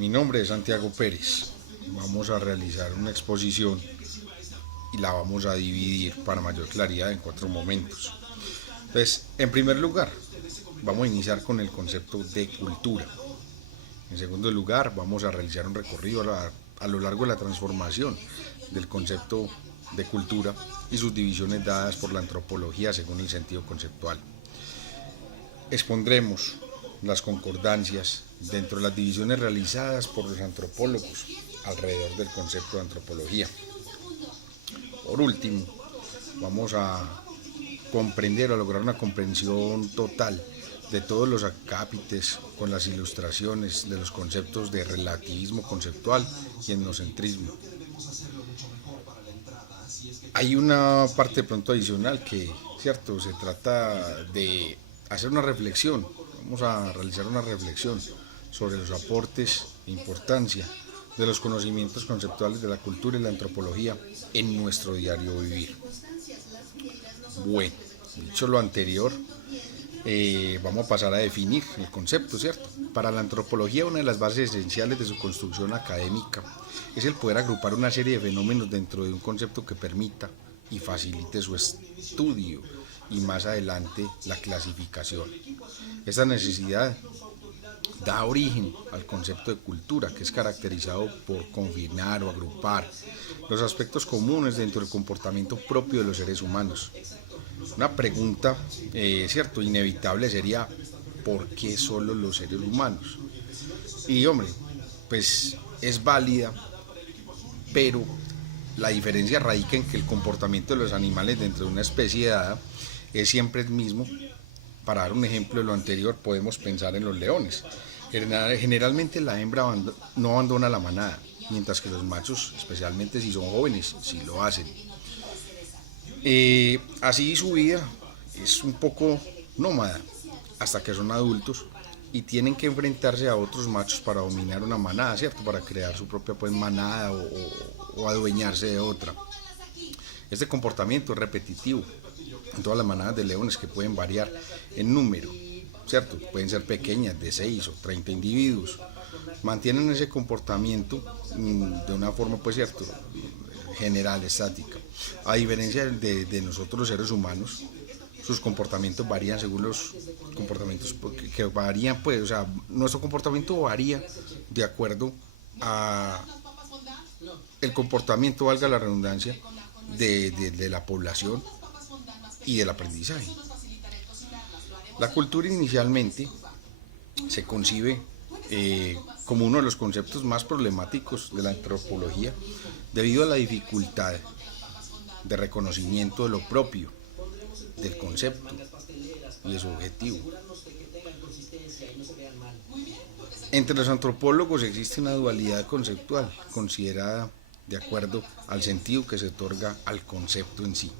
Mi nombre es Santiago Pérez. Vamos a realizar una exposición y la vamos a dividir para mayor claridad en 4 momentos. Entonces, en primer lugar, vamos a iniciar con el concepto de cultura. En segundo lugar, vamos a realizar un recorrido a lo largo de la transformación del concepto de cultura y sus divisiones dadas por la antropología según el sentido conceptual. Expondremos las concordancias dentro de las divisiones realizadas por los antropólogos alrededor del concepto de antropología. Por último, vamos a comprender o lograr una comprensión total de todos los acápites con las ilustraciones de los conceptos de relativismo conceptual y etnocentrismo. Hay una parte de pronto adicional que, cierto, se trata de hacer una reflexión. Vamos a realizar una reflexión sobre los aportes e importancia de los conocimientos conceptuales de la cultura y la antropología en nuestro diario vivir. Bueno, dicho lo anterior, vamos a pasar a definir el concepto, ¿cierto? Para la antropología, una de las bases esenciales de su construcción académica es el poder agrupar una serie de fenómenos dentro de un concepto que permita y facilite su estudio y más adelante la clasificación. Esta necesidad da origen al concepto de cultura, que es caracterizado por combinar o agrupar los aspectos comunes dentro del comportamiento propio de los seres humanos. Una pregunta, cierto, inevitable sería: ¿por qué solo los seres humanos? Y hombre, pues es válida, pero la diferencia radica en que el comportamiento de los animales dentro de una especie dada es siempre el mismo. Para dar un ejemplo de lo anterior, podemos pensar en los leones. Generalmente la hembra no abandona la manada, mientras que los machos, especialmente si son jóvenes, sí lo hacen. Así su vida es un poco nómada hasta que son adultos y tienen que enfrentarse a otros machos para dominar una manada, ¿cierto? Para crear su propia pues, manada o adueñarse de otra. Este comportamiento es repetitivo en todas las manadas de leones, que pueden variar en número, ¿cierto? Pueden ser pequeñas, de 6 o 30 individuos. Mantienen ese comportamiento de una forma, pues cierto, general, estática. A diferencia de nosotros los seres humanos, sus comportamientos varían según los comportamientos que varían, pues, o sea, nuestro comportamiento varía de acuerdo a el comportamiento, valga la redundancia, de la población y del aprendizaje. La cultura inicialmente se concibe como uno de los conceptos más problemáticos de la antropología debido a la dificultad de reconocimiento de lo propio, del concepto y de su objetivo. Entre los antropólogos existe una dualidad conceptual considerada de acuerdo al sentido que se otorga al concepto en sí.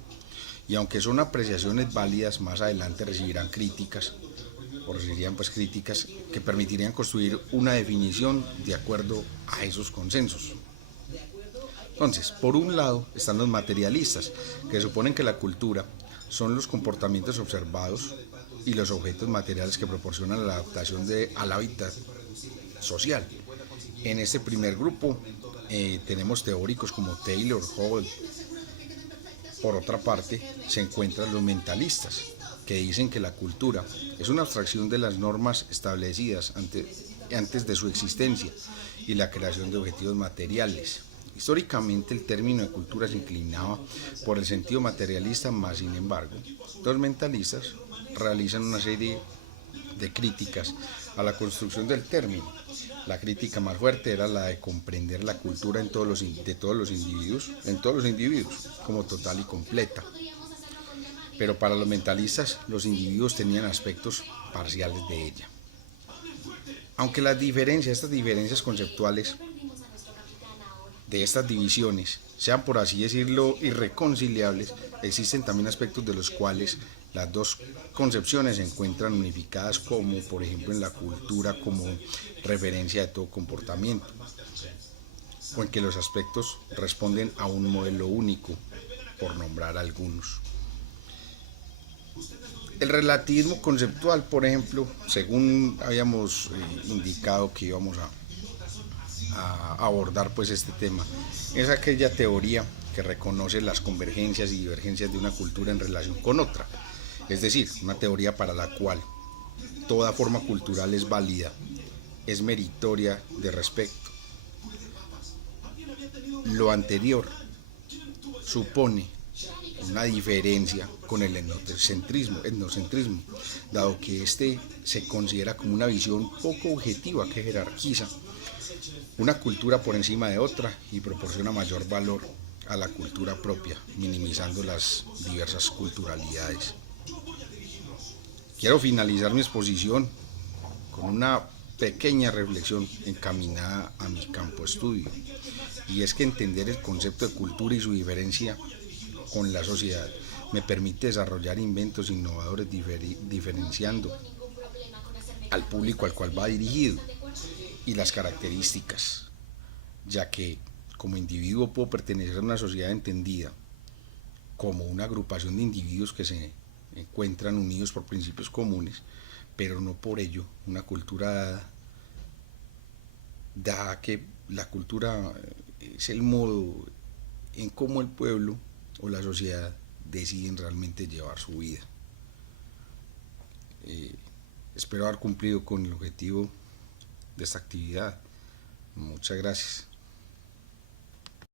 Y aunque son apreciaciones válidas, más adelante recibirán críticas, o recibirían pues críticas que permitirían construir una definición de acuerdo a esos consensos. Entonces, por un lado están los materialistas, que suponen que la cultura son los comportamientos observados y los objetos materiales que proporcionan la adaptación al hábitat social. En este primer grupo tenemos teóricos como Taylor, Hall. Por otra parte, se encuentran los mentalistas, que dicen que la cultura es una abstracción de las normas establecidas antes de su existencia y la creación de objetivos materiales. Históricamente el término de cultura se inclinaba por el sentido materialista, más sin embargo, los mentalistas realizan una serie de críticas a la construcción del término. La crítica más fuerte era la de comprender la cultura en todos los individuos como total y completa. Pero para los mentalistas, los individuos tenían aspectos parciales de ella. Aunque estas diferencias conceptuales de estas divisiones sean, por así decirlo, irreconciliables, existen también aspectos de los cuales las dos concepciones se encuentran unificadas, como por ejemplo en la cultura como referencia de todo comportamiento, o en que los aspectos responden a un modelo único, por nombrar algunos. El relativismo conceptual, por ejemplo, según habíamos indicado que íbamos a abordar pues este tema. Es aquella teoría que reconoce las convergencias y divergencias de una cultura en relación con otra. Es decir, una teoría para la cual toda forma cultural es válida, es meritoria de respeto. Lo anterior supone una diferencia con el etnocentrismo, dado que este se considera como una visión poco objetiva que jerarquiza una cultura por encima de otra y proporciona mayor valor a la cultura propia, minimizando las diversas culturalidades. Quiero finalizar mi exposición con una pequeña reflexión encaminada a mi campo de estudio, y es que entender el concepto de cultura y su diferencia con la sociedad me permite desarrollar inventos innovadores diferenciando al público al cual va dirigido y las características, ya que como individuo puedo pertenecer a una sociedad entendida como una agrupación de individuos que se encuentran unidos por principios comunes, pero no por ello una cultura dada que la cultura es el modo en cómo el pueblo o la sociedad deciden realmente llevar su vida. Espero haber cumplido con el objetivo de esta actividad. Muchas gracias.